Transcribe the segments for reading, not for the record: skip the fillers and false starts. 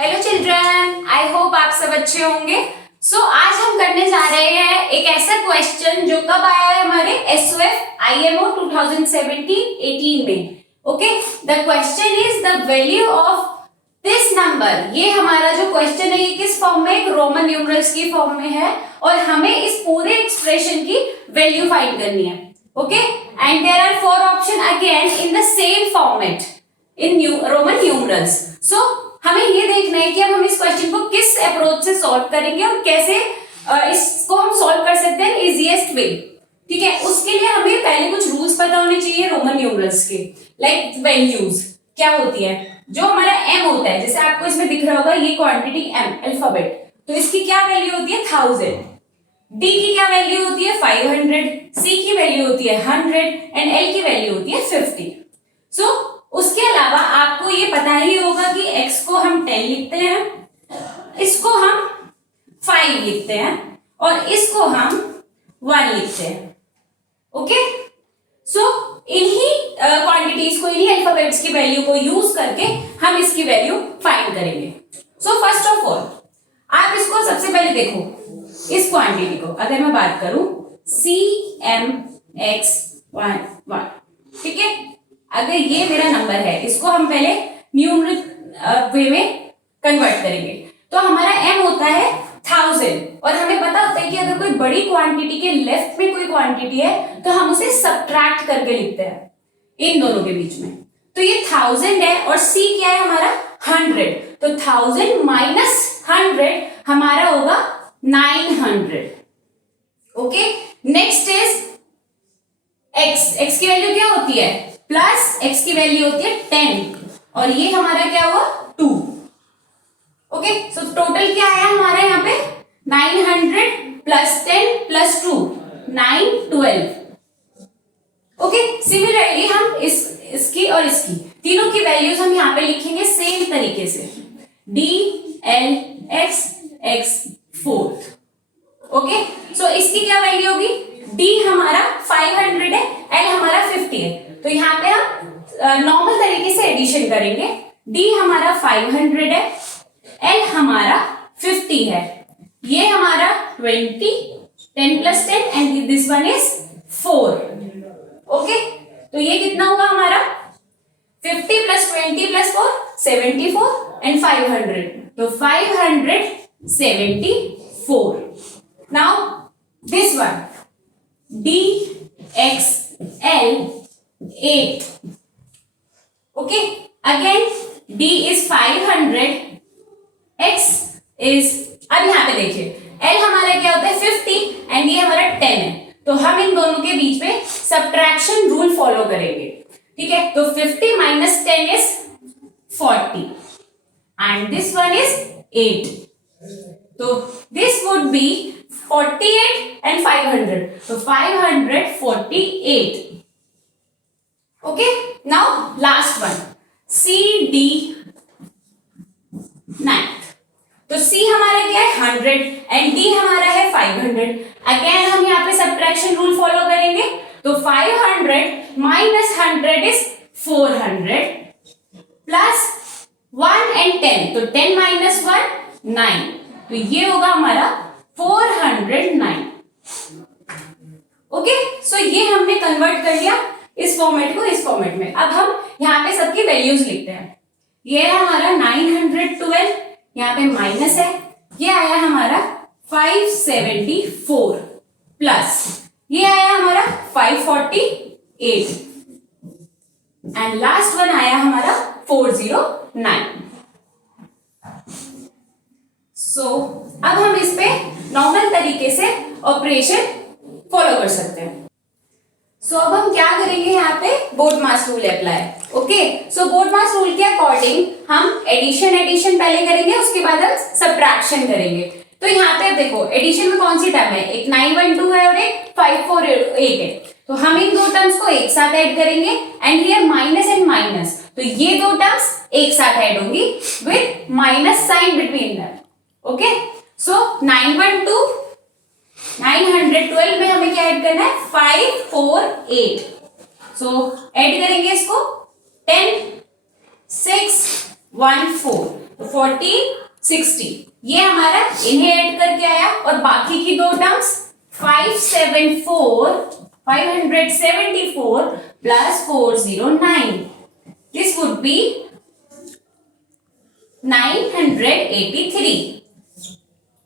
Hello children, I hope आप सब अच्छे होंगे। आज हम करने जा रहे हैं एक ऐसा क्वेश्चन जो कब आया है हमारे एसओएफ आईएमओ 2017-18 में। Okay, the question is the value of this number. ये हमारा जो क्वेश्चन है ये किस फॉर्म में, एक रोमन न्यूमरल्स की फॉर्म में है और हमें इस पूरे एक्सप्रेशन की वैल्यू फाइंड करनी है। Okay, and there are 4 option again in the same format in Roman numerals. हमें ये देखना है कि अब हम इस क्वेश्चन को किस अप्रोच से सॉल्व करेंगे और कैसे इसको हम सॉल्व कर सकते हैं इजीएस्ट वे। ठीक है, उसके लिए हमें पहले कुछ रूल्स पता होने चाहिए रोमन न्यूमरल्स के। लाइक वैल्यूज क्या होती है, जो हमारा m होता है, जैसे आपको इसमें दिख रहा होगा ये क्वांटिटी m अल्फाबेट, तो इसकी क्या वैल्यू होती है 1000। d की क्या वैल्यू होती है 500, c की वैल्यू होती है 100 एंड l की वैल्यू होती है 50। उसके अलावा आपको ये पता ही होगा कि x को हम 10 लिखते हैं, इसको हम 5 लिखते हैं और इसको हम 1 लिखते हैं। ओके, इन्हीं क्वांटिटीज को, इन्हीं अल्फाबेट्स की वैल्यू को यूज करके हम इसकी वैल्यू फाइंड करेंगे। फर्स्ट ऑफ ऑल आप इसको सबसे पहले देखो, इस क्वांटिटी को अगर मैं बात करूं CMX11, ठीक है, अगर ये मेरा नंबर है, इसको हम पहले न्यूमरिक वे में कन्वर्ट करेंगे, तो हमारा m होता है 1000 और हमें पता होता है कि अगर कोई बड़ी क्वांटिटी के लेफ्ट में कोई क्वांटिटी है तो हम उसे सब्ट्रैक्ट करके लिखते हैं इन दोनों के बीच में। तो ये 1000 है और c क्या है हमारा 100, तो 1000 माइनस 100 हमारा होगा 900। ओके, नेक्स्ट इज x की वैल्यू क्या होती है प्लस x की वैल्यू होती है 10 और ये हमारा क्या हुआ 2। ओके, टोटल क्या आया हमारा यहाँ पे 900 प्लस 10 प्लस 2 912। ओके, सिमिलरली हम इसकी और इसकी तीनों की वैल्यूज हम यहाँ पे लिखेंगे सेम तरीके से, d l x x 4। Okay, इसकी क्या वैल्यू होगी, d हमारा 500 है, l हमारा 50 है, तो यहाँ पे हम नॉर्मल तरीके से एडिशन करेंगे। d हमारा 500 है, l हमारा 50 है, ये हमारा 20, 10 plus 10 and this one is 4। Okay, तो ये कितना हुआ हमारा 50 प्लस 20 प्लस 4 74 एंड 500, तो 574। Now this one d x l 8। okay, again d is 500, x is, अब यहां पे देखिए l हमारा क्या होता है 50 एंड ये हमारा 10 है, तो हम इन दोनों के बीच में सब्ट्रैक्शन रूल फॉलो करेंगे। ठीक है, तो 50 minus 10 is 40 and this one is 8, तो this would be 48 and 500, so 548. Okay, now last one CD 9, तो C हमारा क्या है 100 एंड D हमारा है 500। अगेन हम यहाँ पे सब्ट्रैक्शन रूल फॉलो करेंगे, तो 500 माइनस 100 इज 400 प्लस 1 एंड 10, तो 10 माइनस 1 9, तो ये होगा हमारा 409। ओके, ये हमने कन्वर्ट कर लिया इस फॉर्मेट को इस फॉर्मेट में। अब हम यहाँ पे सबकी वैल्यूज लिखते हैं। ये है हमारा 912, यहाँ पे माइनस है, ये आया हमारा 574 प्लस ये आया हमारा 548 एंड लास्ट वन आया हमारा 409। अब हम इस पे नॉर्मल तरीके से ऑपरेशन फॉलो कर सकते हैं। अब हम क्या करेंगे, यहाँ पे बोर्डमास रूल अप्लाई। ओके, बोर्डमास रूल के अकॉर्डिंग हम एडिशन पहले करेंगे, उसके बाद हम सब्ट्रैक्शन करेंगे। तो यहाँ पे देखो एडिशन में कौन सी टर्म है, एक 912 है और एक 548 है, तो हम इन दो टर्म्स को एक साथ ऐड करेंगे and here minus and minus, तो ये दो टर्म्स एक साथ ऐड होंगी with minus sign between them. Okay, 912 में हमें क्या ऐड करना है 548, ऐड करेंगे इसको 10 6 1 4, तो 40 60 ये हमारा इन्हें ऐड करके आया, और बाकी की दो terms 574 plus 409, this would be 983।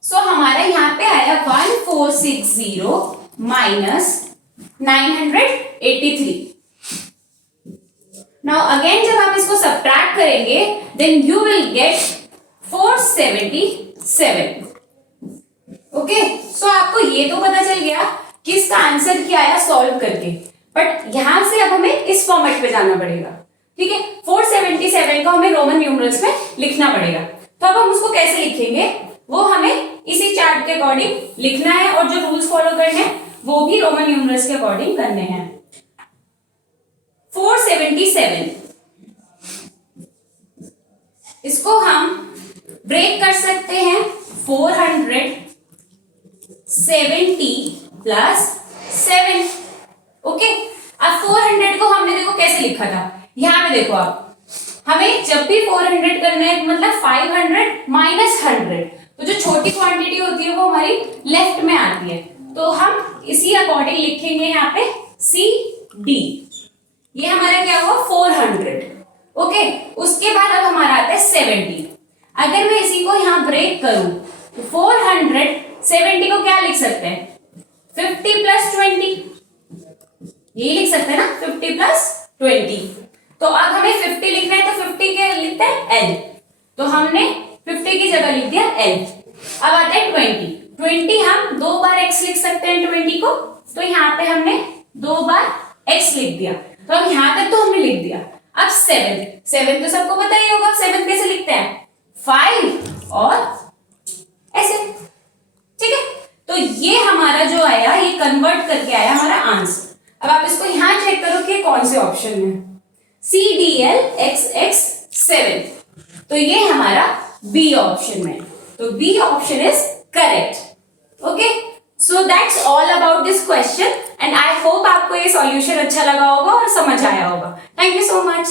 सो हमारा यहाँ पे आया 1460 माइनस 983। नाउ अगेन जब आप इसको सब्ट्रैक्ट करेंगे then you will get 477। Okay, so आपको ये तो पता चल गया कि इसका आंसर क्या आया सॉल्व करके, बट यहां से अब हमें इस फॉर्मेट पे जाना पड़ेगा। ठीक है, 477 को हमें रोमन न्यूमरल्स में लिखना पड़ेगा। तो अब हम उसको कैसे लिखेंगे वो हमें इसी चार्ट के अकॉर्डिंग लिखना है, और जो रूल्स फॉलो करने हैं वो भी रोमन न्यूमरल्स के अकॉर्डिंग करने हैं। 477 इसको हम ब्रेक कर सकते हैं 470 प्लस 7। ओके, अब 400 को हमने देखो कैसे लिखा था, यहां पे देखो आप, हमें जब भी 400 करना है मतलब 500 माइनस 100, तो जो छोटी क्वांटिटी होती है वो हमारी लेफ्ट में आती है, तो हम इसी अकॉर्डिंग लिखेंगे यहाँ पे सी डी। ये हमारा क्या हुआ 400। ओके, उसके बाद अब हमारा आता है 70। अगर मैं इसी को यहाँ ब्रेक करूं तो 470 को क्या लिख सकते हैं 50 प्लस 20, ये लिख सकते हैं ना 50 प्लस 20। तो अब हमें 50 लिखना है तो 50 के लिखते हैं एल, तो हमने 50 की जगह लिख दिया एल। अब आता है 20 हम दो बार x लिख सकते हैं 20 को, तो यहाँ पे हमने दो बार x लिख दिया, तो अब यहां तक तो हमने लिख दिया। अब 7 तो सबको पता ही होगा 7 कैसे लिखते हैं 5 और ऐसे। ठीक है, तो ये हमारा जो आया ये कन्वर्ट करके आया हमारा आंसर। अब आप इसको यहां चेक करो कि कौन से ऑप्शन में CDL XX 7, तो ये हमारा बी ऑप्शन में, तो B option is correct. Okay, so that's all about this question, and I hope आपको ये सॉल्यूशन अच्छा लगा होगा और समझ आया होगा। Thank you so much.